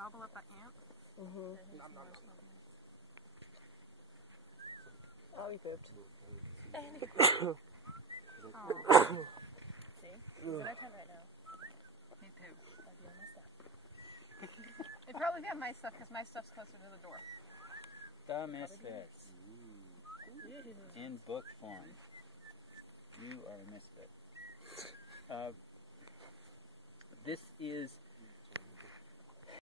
gobble up that ant? Oh, he pooped. See? He's in our tent right now. Me too. That'd be all my stuff. It'd probably be on my stuff because my stuff's closer to the door. The Misfits. In book form. You are a misfit. This is